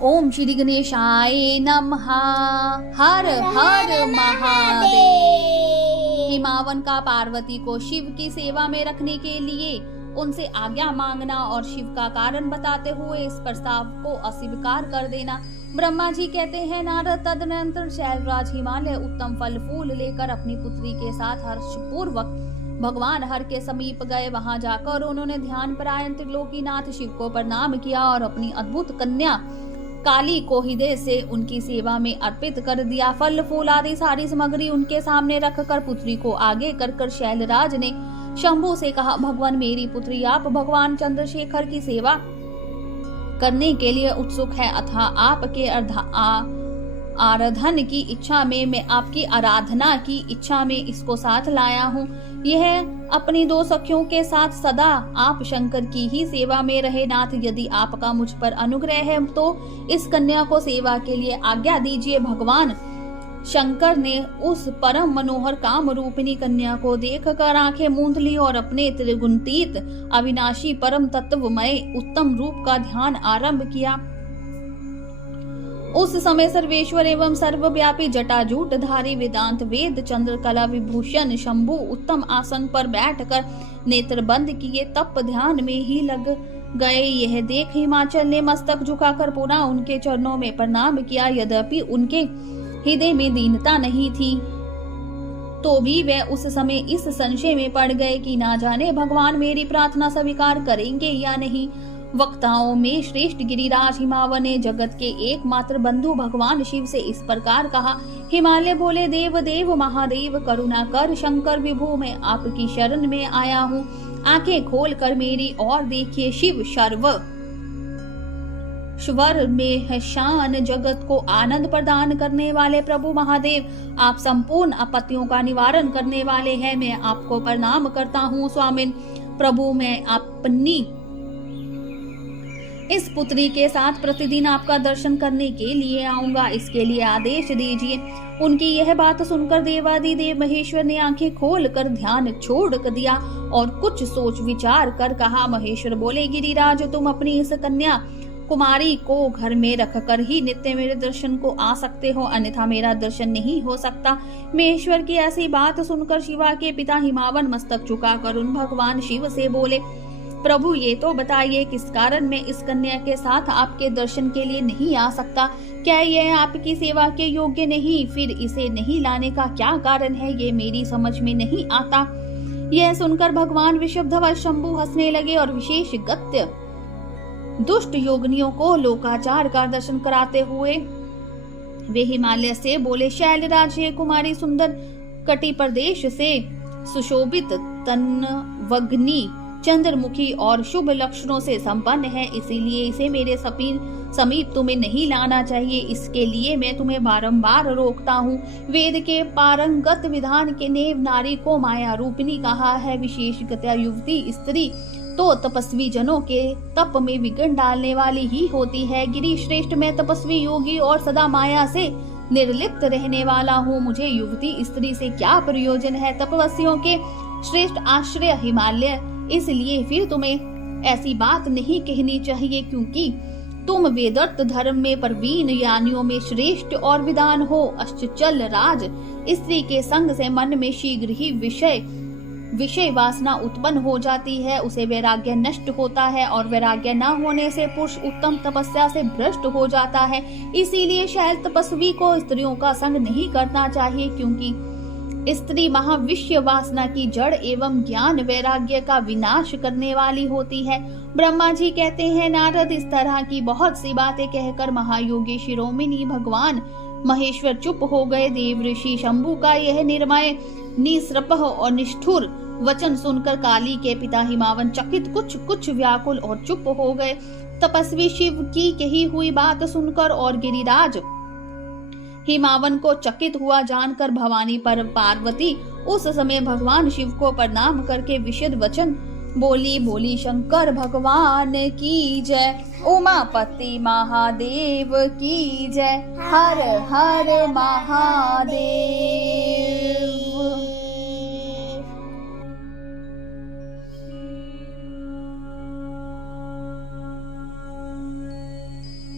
ओम श्री गणेशाय नमः। हर हर महादेव। हिमावन का पार्वती को शिव की सेवा में रखने के लिए उनसे आज्ञा मांगना और शिव का कारण बताते हुए इस प्रस्ताव को अस्वीकार कर देना। ब्रह्मा जी कहते हैं, नारद तदनंतर शैलराज हिमालय उत्तम फल फूल लेकर अपनी पुत्री के साथ हर्षपूर्वक भगवान हर के समीप गए। वहां जाकर उन्होंने ध्यान परायण त्रिलोकीनाथ शिव को प्रणाम किया और अपनी अद्भुत कन्या काली को हृदय से उनकी सेवा में अर्पित कर दिया। फल फूल आदि सारी सामग्री उनके सामने रखकर पुत्री को आगे कर शैलराज ने शंभु से कहा, भगवान मेरी पुत्री आप भगवान चंद्रशेखर की सेवा करने के लिए उत्सुक है, अतः आपके आराधन की इच्छा में मैं आपकी आराधना की इच्छा में इसको साथ लाया हूँ। यह अपनी दो सखियों के साथ सदा आप शंकर की ही सेवा में रहे। नाथ, यदि आपका मुझ पर अनुग्रह है तो इस कन्या को सेवा के लिए आज्ञा दीजिए। भगवान शंकर ने उस परम मनोहर काम रूपिणी कन्या को देखकर आंखें मूंद ली और अपने त्रिगुणातीत अविनाशी परम तत्वमय उत्तम रूप का ध्यान आरंभ किया। उस समय सर्वेश्वर एवं सर्वव्यापी जटाजूट धारी वेदांत वेद चंद्रकला विभूषण शंभु उत्तम आसन पर बैठकर नेत्र बंद किए तप ध्यान में ही लग गए। यह देख हिमाचल ने मस्तक झुकाकर पुनः उनके चरणों में प्रणाम किया। यद्यपि उनके हृदय में दीनता नहीं थी तो भी वे उस समय इस संशय में पड़ गए कि ना जाने भगवान मेरी प्रार्थना स्वीकार करेंगे या नहीं। वक्ताओं में श्रेष्ठ गिरिराज हिमावन ने जगत के एकमात्र बंधु भगवान शिव से इस प्रकार कहा। हिमालय बोले, देव देव महादेव करुणा कर शंकर विभु, मैं आपकी शरण में आया हूँ। आंखें खोल कर मेरी ओर देखिए। शिव सर्व स्वर में है शान, जगत को आनंद प्रदान करने वाले प्रभु महादेव, आप संपूर्ण आपत्तियों का निवारण करने वाले हैं। मैं आपको प्रणाम करता हूँ स्वामिन। प्रभु, मैं अपनी इस पुत्री के साथ प्रतिदिन आपका दर्शन करने के लिए आऊंगा, इसके लिए आदेश दीजिए। उनकी यह बात सुनकर देवादिदेव महेश्वर ने आंखें खोलकर ध्यान छोड़ दिया और कुछ सोच विचार कर कहा। महेश्वर बोले, गिरिराज, तुम अपनी इस कन्या कुमारी को घर में रखकर ही नित्य मेरे दर्शन को आ सकते हो, अन्यथा मेरा दर्शन नहीं हो सकता। महेश्वर की ऐसी बात सुनकर शिवा के पिता हिमावन मस्तक झुकाकर उन भगवान शिव से बोले, प्रभु ये तो बताइए किस कारण मैं इस कन्या के साथ आपके दर्शन के लिए नहीं आ सकता? क्या यह आपकी सेवा के योग्य नहीं? फिर इसे नहीं लाने का क्या कारण है, ये मेरी समझ में नहीं आता। यह सुनकर भगवान विशुद्ध शंभु हंसने लगे और विशेष गत्य दुष्ट योगिनियों को लोकाचार का दर्शन कराते हुए वे हिमालय से बोले, शैलराज, ये कुमारी सुंदर कटी प्रदेश से सुशोभित तन्वग्नि चंद्रमुखी और शुभ लक्षणों से संपन्न है, इसीलिए इसे मेरे समीप तुम्हें नहीं लाना चाहिए। इसके लिए मैं तुम्हें बारंबार रोकता हूँ। वेद के पारंगत विधान के नेव नारी को माया रूपिणी कहा है। विशेषतया युवती स्त्री तो तपस्वी जनों के तप में विघ्न डालने वाली ही होती है। गिरि श्रेष्ठ, मैं तपस्वी योगी और सदा माया से निर्लिप्त रहने वाला हूँ। मुझे युवती स्त्री से क्या प्रयोजन है? तपस्वियों के श्रेष्ठ आश्रय हिमालय, इसलिए फिर तुम्हें ऐसी बात नहीं कहनी चाहिए, क्योंकि तुम वेदर्थ धर्म में प्रवीण यानियों में श्रेष्ठ और विद्वान हो। अश्चल राज, स्त्री के संग से मन में शीघ्र ही विषय वासना उत्पन्न हो जाती है, उसे वैराग्य नष्ट होता है और वैराग्य न होने से पुरुष उत्तम तपस्या से भ्रष्ट हो जाता है। इसीलिए शैल तपस्वी को स्त्रियों का संग नहीं करना चाहिए, क्योंकि स्त्री महाविश्य वासना की जड़ एवं ज्ञान वैराग्य का विनाश करने वाली होती है। ब्रह्मा जी कहते हैं, नारद, इस तरह की बहुत सी बातें कहकर महायोगी शिरोमणि भगवान महेश्वर चुप हो गए। देव ऋषि शंभु का यह निर्मय निस्रपह और निष्ठुर वचन सुनकर काली के पिता हिमावन चकित कुछ व्याकुल और चुप हो गए। तपस्वी शिव की कही हुई बात सुनकर और गिरिराज हिमावन को चकित हुआ जानकर भवानी पर पार्वती उस समय भगवान शिव को प्रणाम करके विशद वचन बोली, शंकर भगवान की जय, उमापति महादेव की जय, हर हर महादेव।